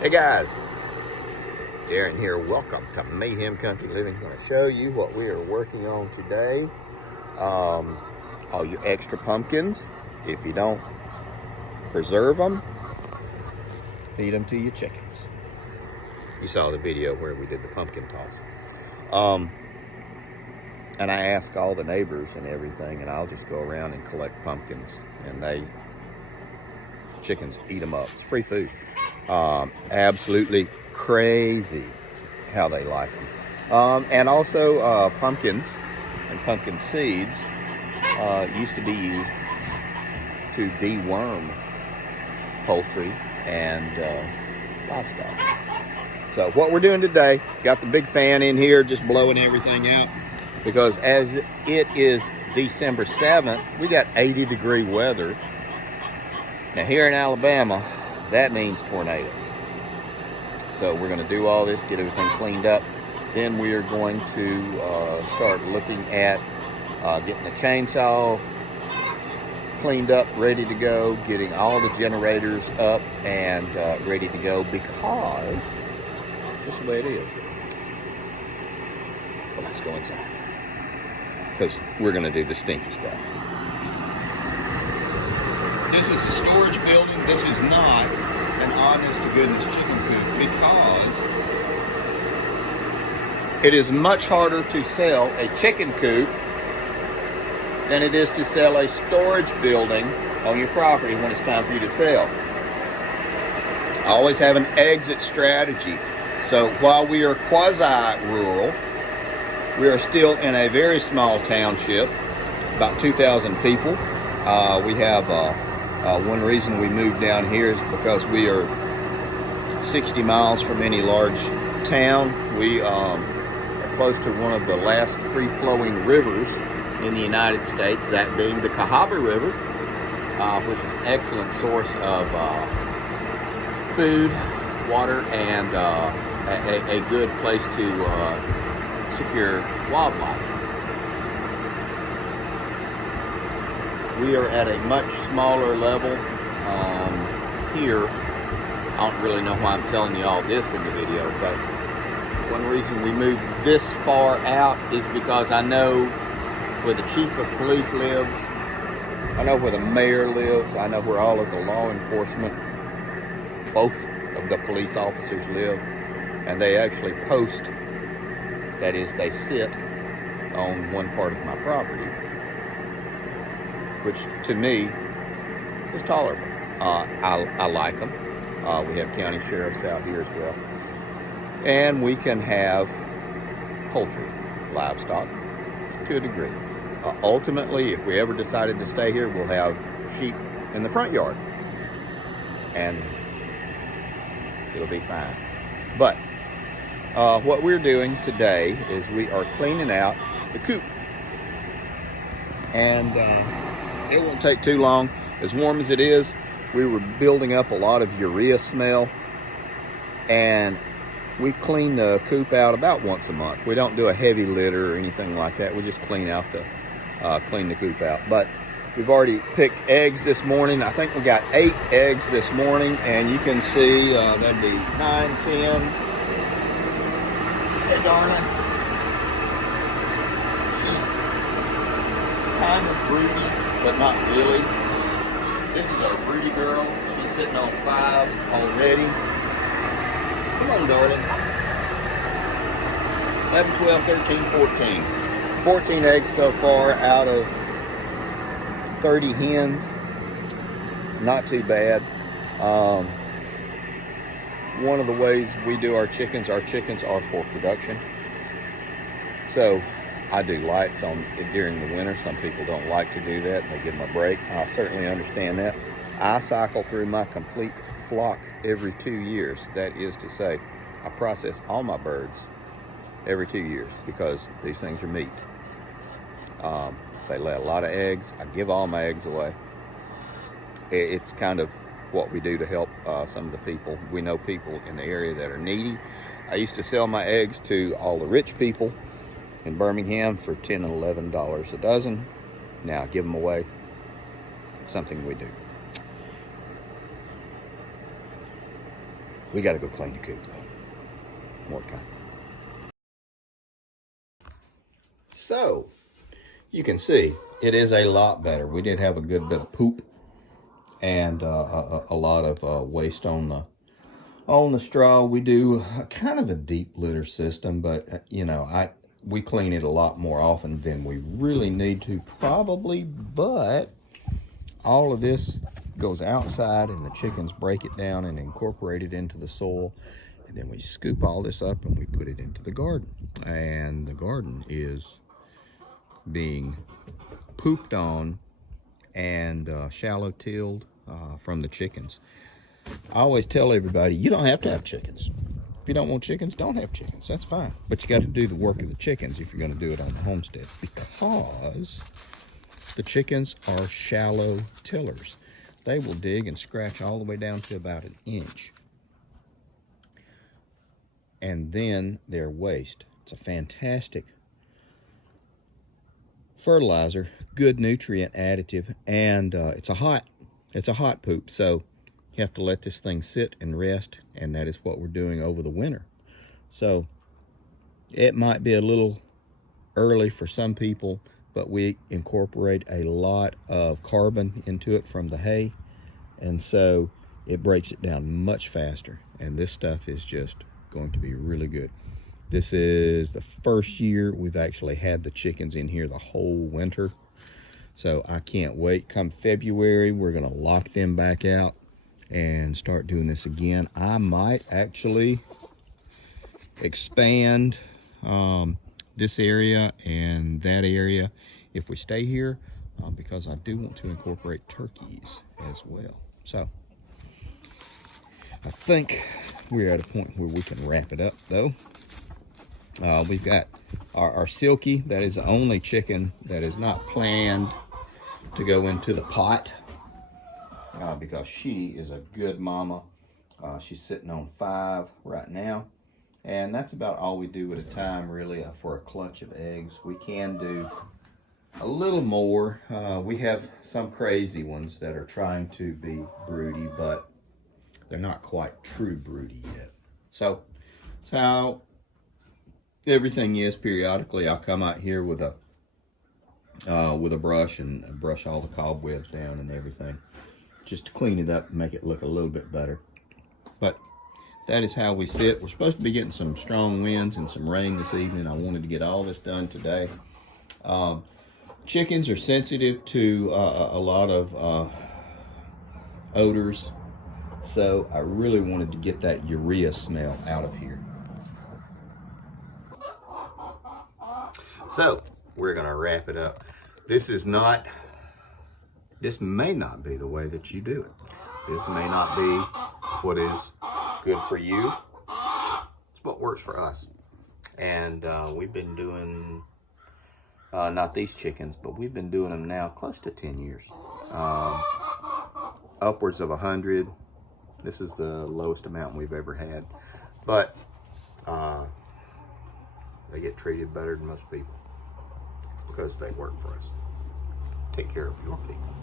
Hey guys, Darren here. Welcome to Mayhem Country Living. I'm going to show you what we are working on today. All your extra pumpkins, if you don't preserve them, feed them to your chickens. You saw the video where we did the pumpkin toss. And I ask all the neighbors and everything, and I'll just go around and collect pumpkins, and chickens eat them up. It's free food. Absolutely crazy how they like them. And also pumpkins and pumpkin seeds used to be used to deworm poultry and livestock. So what we're doing today, got the big fan in here just blowing everything out, because as it is December 7th, we got 80-degree weather. Now here in Alabama, that means tornadoes. So we're going to do all this, get everything cleaned up. Then we are going to start looking at getting the chainsaw cleaned up, ready to go, getting all the generators up and ready to go, because it's just the way it is. Well, let's go inside, because we're going to do the stinky stuff. This is a storage building. This is not an honest-to-goodness chicken coop, because it is much harder to sell a chicken coop than it is to sell a storage building on your property when it's time for you to sell. I always have an exit strategy. So while we are quasi-rural, we are still in a very small township, about 2,000 people. We have one reason we moved down here is because we are 60 miles from any large town. We are close to one of the last free-flowing rivers in the United States, that being the Cahaba River, which is an excellent source of food, water, and a good place to secure wildlife. We are at a much smaller level here. I don't really know why I'm telling you all this in the video, but one reason we moved this far out is because I know where the chief of police lives, I know where the mayor lives, I know where all of the law enforcement, both of the police officers live, and they actually post, that is, they sit on one part of my property, which to me is tolerable. I like them. We have county sheriffs out here as well. And we can have poultry, livestock, to a degree. Ultimately, if we ever decided to stay here, we'll have sheep in the front yard. And it'll be fine. But what we're doing today is we are cleaning out the coop. And it won't take too long. As warm as it is, we were building up a lot of urea smell, and we clean the coop out about once a month. We don't do a heavy litter or anything like that. We just clean the coop out. But we've already picked eggs this morning. I think we got 8 eggs this morning, and you can see that'd be 9, 10. Hey, Darna. She's kind of broody, but not really. This is our broody girl. She's sitting on 5 already. Come on, darling. 11, 12, 13, 14. 14 eggs so far out of 30 hens. Not too bad. One of the ways we do our chickens are for production. So I do lights on during the winter. Some people don't like to do that. They give them a break. I certainly understand that. I cycle through my complete flock every 2 years. That is to say, I process all my birds every 2 years, because these things are meat. They lay a lot of eggs. I give all my eggs away. It's kind of what we do to help some of the people. We know people in the area that are needy. I used to sell my eggs to all the rich people in Birmingham for $10 and $11 a dozen. Now I give them away. It's something we do. We got to go clean the coop though. More time. So, you can see it is a lot better. We did have a good bit of poop and a lot of waste on the straw. We do kind of a deep litter system, but you know, we clean it a lot more often than we really need to probably, but all of this goes outside and the chickens break it down and incorporate it into the soil, and then we scoop all this up and we put it into the garden, and the garden is being pooped on and shallow tilled from the chickens. I always tell everybody, you don't have to have chickens. If you don't want chickens, don't have chickens. That's fine. But you got to do the work of the chickens if you're going to do it on the homestead, because the chickens are shallow tillers. They will dig and scratch all the way down to about an inch. And then their waste. It's a fantastic fertilizer, good nutrient additive, and it's a hot poop. So you have to let this thing sit and rest, and that is what we're doing over the winter. So it might be a little early for some people, but we incorporate a lot of carbon into it from the hay, and so it breaks it down much faster, and this stuff is just going to be really good. This is the first year we've actually had the chickens in here the whole winter, so I can't wait. Come February, we're going to lock them back out and start doing this again. I might actually expand this area and that area if we stay here, because I do want to incorporate turkeys as well. So I think we're at a point where we can wrap it up though. We've got our Silky. That is the only chicken that is not planned to go into the pot, because she is a good mama. She's sitting on 5 right now, and that's about all we do at a time really for a clutch of eggs. We can do a little more. We have some crazy ones that are trying to be broody, but they're not quite true broody yet. So that's how everything is. Periodically I'll come out here with a brush and brush all the cobwebs down and everything, just to clean it up and make it look a little bit better. But that is how we sit. We're supposed to be getting some strong winds and some rain this evening. I wanted to get all this done today. Chickens are sensitive to a lot of odors, so I really wanted to get that urea smell out of here. So we're gonna wrap it up. This may not be the way that you do it. This may not be what is good for you. It's what works for us. And we've been doing, not these chickens, but we've been doing them now close to 10 years. Upwards of 100. This is the lowest amount we've ever had. But they get treated better than most people because they work for us. Take care of your people.